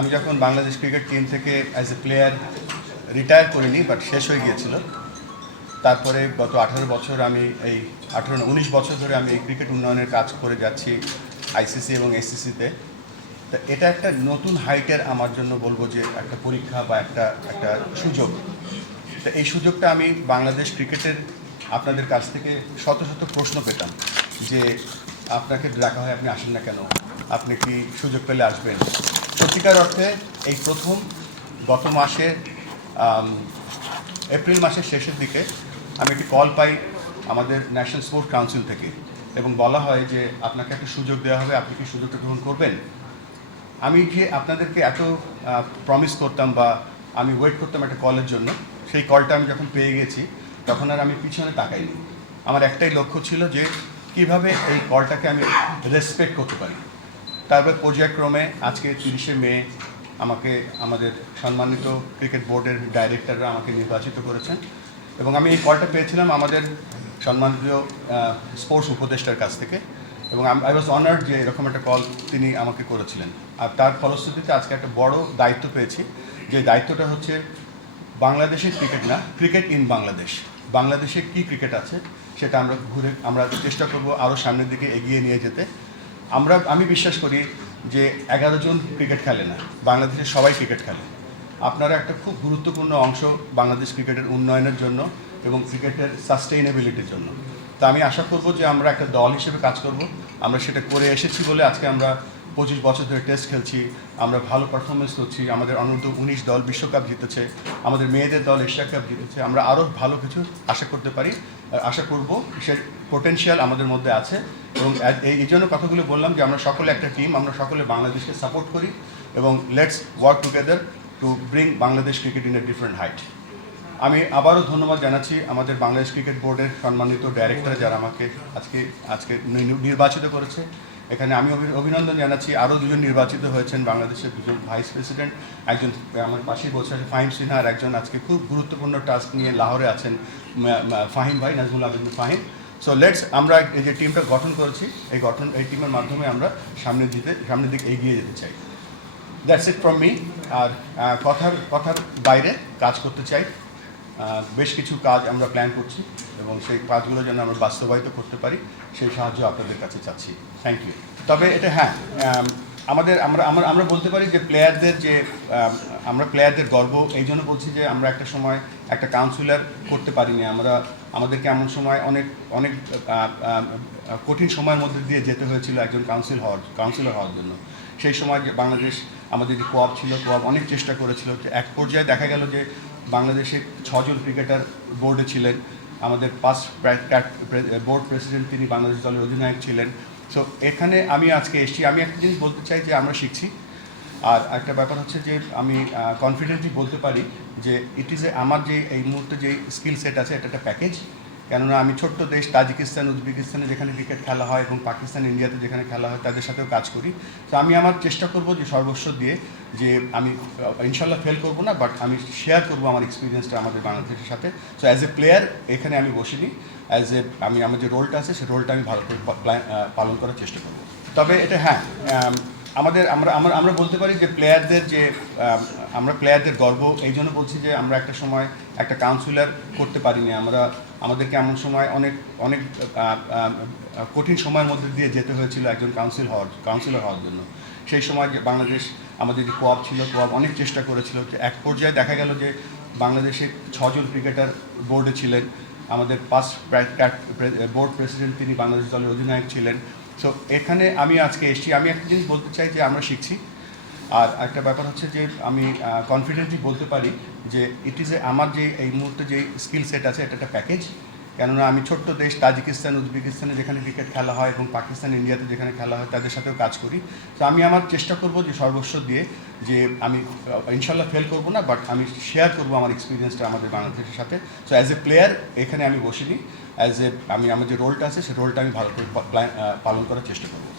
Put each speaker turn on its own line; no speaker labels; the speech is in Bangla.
আমি যখন বাংলাদেশ ক্রিকেট টিম থেকে অ্যাজ এ প্লেয়ার রিটায়ার করিনি বাট শেষ হয়ে গিয়েছিল। তারপরে গত আঠারো বছর আমি এই আঠারো উনিশ বছর ধরে আমি এই ক্রিকেট উন্নয়নের কাজ করে যাচ্ছি আইসিসি এবং এসসিসিতে তা। এটা একটা নতুন হাইটের আমার জন্য বলব যে একটা পরীক্ষা বা একটা একটা সুযোগ। তো এই সুযোগটা আমি বাংলাদেশ ক্রিকেটের আপনাদের কাছ থেকে শত শত প্রশ্ন পেতাম যে আপনাকে ডাকা হয়, আপনি আসেন না কেন? আপনি কি সুযোগ পেলে আসবেন? সত্যিকার অর্থে এই প্রথম গত মাসে এপ্রিল মাসের শেষের দিকে আমি একটি কল পাই আমাদের ন্যাশনাল স্পোর্টস কাউন্সিল থেকে এবং বলা হয় যে আপনাকে একটা সুযোগ দেওয়া হবে, আপনি কি সুযোগটা গ্রহণ করবেন? আমি যে আপনাদেরকে এত প্রমিস করতাম বা আমি ওয়েট করতাম একটা কলের জন্য, সেই কলটা আমি যখন পেয়ে গেছি, তখন আর আমি পিছনে তাকাইনি। আমার একটাই লক্ষ্য ছিল যে কীভাবে এই কলটাকে আমি রেসপেক্ট করতে পারি। তারপর পর্যায়ক্রমে আজকে তিরিশে মে আমাকে, আমাদের সম্মানিত ক্রিকেট বোর্ডের ডাইরেক্টররা আমাকে নির্বাচিত করেছেন। এবং আমি এই কলটা পেয়েছিলাম আমাদের সম্মানিত স্পোর্টস উপদেষ্টার কাছ থেকে। এবং আই ওয়াজ অনার্ড যে এরকম একটা কল তিনি আমাকে করেছিলেন। আর তার ফলশ্রুতিতে আজকে একটা বড় দায়িত্ব পেয়েছি। যে দায়িত্বটা হচ্ছে বাংলাদেশের ক্রিকেট না, ক্রিকেট ইন বাংলাদেশ। বাংলাদেশে কি ক্রিকেট আছে সেটা আমরা ঘুরে, আমরা চেষ্টা করব আরও সামনের দিকে এগিয়ে নিয়ে যেতে। আমরা, আমি বিশ্বাস করি যে এগারো জন ক্রিকেট খেলে না বাংলাদেশের সবাই ক্রিকেট খেলে। আপনারা একটা খুব গুরুত্বপূর্ণ অংশ বাংলাদেশ ক্রিকেটের উন্নয়নের জন্য এবং ক্রিকেটের সাস্টেইনেবিলিটির জন্য। তা আমি আশা করব যে আমরা একটা দল হিসেবে কাজ করব। আমরা সেটা করে এসেছি বলে আজকে আমরা পঁচিশ বছর ধরে টেস্ট খেলছি, আমরা ভালো পারফরমেন্স করছি, আমাদের অনূর্ধ্ব উনিশ দল বিশ্বকাপ জিতেছে, আমাদের মেয়েদের দল এশিয়া কাপ জিতেছে, আমরা আরও ভালো কিছু আশা করতে পারি আশা করব সে পোটেনশিয়াল আমাদের মধ্যে আছে এবং এই জন্য কথাগুলো বললাম যে আমরা সকলে একটা টিম আমরা সকলে বাংলাদেশকে সাপোর্ট করি এবং let's work together to bring Bangladesh cricket in a different height আমি আবারও ধন্যবাদ জানাচ্ছি আমাদের বাংলাদেশ ক্রিকেট বোর্ডের সম্মানিত ডাইরেক্টর যারা আমাকে আজকে আজকে নির্বাচিত করেছে। এখানে আমি অভি- অভিনন্দন জানাচ্ছি। আরও দুজন নির্বাচিত হয়েছেন বাংলাদেশের দুজন ভাইস প্রেসিডেন্ট। একজন আমার পাশেই বসে আছে ফাহিম সিনহা আর একজন আজকে খুব গুরুত্বপূর্ণ টাস্ক নিয়ে লাহোরে আছেন ফাহিম ভাই, নাজমুল আবেদিন ফাহিম। সো লেটস আমরা এই যে টিমটা গঠন করেছি, এই গঠন এই টিমের মাধ্যমে আমরা সামনের দিকে সামনের দিকে এগিয়ে যেতে চাই। দ্যাটস ইট ফ্রম মি আর কথার কথার বাইরে কাজ করতে চাই। বেশ কিছু কাজ আমরা প্ল্যান করছি এবং সেই কাজগুলো যেন আমরা বাস্তবায়িত করতে পারি, সেই সাহায্য আপনাদের কাছে চাচ্ছি। থ্যাংক ইউ তবে এটা হ্যাঁ আমাদের, আমরা আমরা আমরা বলতে পারি যে প্লেয়ারদের যে আমরা প্লেয়ারদের গর্ব, এই জন্য বলছি যে আমরা একটা সময় একটা কাউন্সিলর করতে পারিনি। আমরা, আমাদেরকে এমন সময় অনেক অনেক কঠিন সময়ের মধ্যে দিয়ে যেতে হয়েছিল একজন কাউন্সিল হওয়ার কাউন্সিলর হওয়ার জন্য। সেই সময় যে বাংলাদেশ আমাদের যে কোয়াব ছিল কোয়াব অনেক চেষ্টা করেছিল। যে এক পর্যায়ে দেখা গেল যে বাংলাদেশে ছজন ক্রিকেটার বোর্ডে ছিলেন। আমাদের পাঁচ বোর্ড প্রেসিডেন্ট তিনি বাংলাদেশ দলের অধিনায়ক ছিলেন। সো এখানে আমি আজকে এসেছি। আমি একটা জিনিস বলতে চাই যে আমরা শিখছি। আর একটা ব্যাপার হচ্ছে যে আমি কনফিডেন্টলি বলতে পারি যে ইট ইজ এ আমার যে এই মুহূর্তে যে স্কিল সেট আছে, এটা একটা প্যাকেজ কেননা আমি ছোট্ট দেশ তাজিকিস্তান, উজবেকিস্তানে যেখানে ক্রিকেট খেলা হয় এবং পাকিস্তান, ইন্ডিয়াতে যেখানে খেলা হয় তাদের সাথেও কাজ করি। তো আমি আমার চেষ্টা করব যে সর্বস্ব দিয়ে যে আমি ইনশাল্লাহ ফেল করব না বাট আমি শেয়ার করব আমার এক্সপিরিয়েন্সটা আমাদের বাংলাদেশের সাথে। সো অ্যাজ এ প্লেয়ার এখানে আমি বসিনি। অ্যাজ এ আমি, আমার যে রোলটা আছে সেই রোলটা আমি ভালো করে পালন করার চেষ্টা করব। তবে এটা হ্যাঁ আমাদের, আমরা আমরা বলতে পারি যে প্লেয়ারদের যে আমরা প্লেয়ারদের গর্ব, এই জন্য বলছি যে আমরা একটা সময় একটা কাউন্সিলর করতে পারিনি। আমরা, আমাদেরকে এমন সময় অনেক অনেক কঠিন সময়ের মধ্যে দিয়ে যেতে হয়েছিল একজন কাউন্সিল হওয়ার কাউন্সিলর হওয়ার জন্য। সেই সময় যে বাংলাদেশ, আমাদের যে কোয়াব ছিল কোয়াব অনেক চেষ্টা করেছিল যে এক পর্যায়ে দেখা গেল যে বাংলাদেশের ছজন ক্রিকেটার বোর্ডে ছিলেন। আমাদের পাঁচ বোর্ড প্রেসিডেন্ট তিনি বাংলাদেশ দলের অধিনায়ক ছিলেন। সো এখানে আমি আজকে এসেছি। আমি একটা জিনিস বলতে চাই যে আমরা শিখছি আর একটা ব্যাপার হচ্ছে যে আমি কনফিডেন্টলি বলতে পারি যে ইট ইজ এ আমার যে এই মুহূর্তে যে স্কিল সেট আছে, এটা একটা প্যাকেজ কেননা আমি ছোট্ট দেশ তাজিকিস্তান, উজবেকিস্তানে যেখানে ক্রিকেট খেলা হয় এবং পাকিস্তান, ইন্ডিয়াতে যেখানে খেলা হয়, তাদের সাথেও কাজ করি। তো আমি আমার চেষ্টা করব যে সর্বস্ব দিয়ে যে আমি ইনশাল্লাহ ফেল করব না বাট আমি শেয়ার করব আমার এক্সপিরিয়েন্সটা আমাদের বাংলাদেশের সাথে। সো অ্যাজ এ প্লেয়ার এখানে আমি বসিনি। অ্যাজ এ আমি, আমার যে রোলটা আছে সেই রোলটা আমি ভালো করে পালন করার চেষ্টা করব।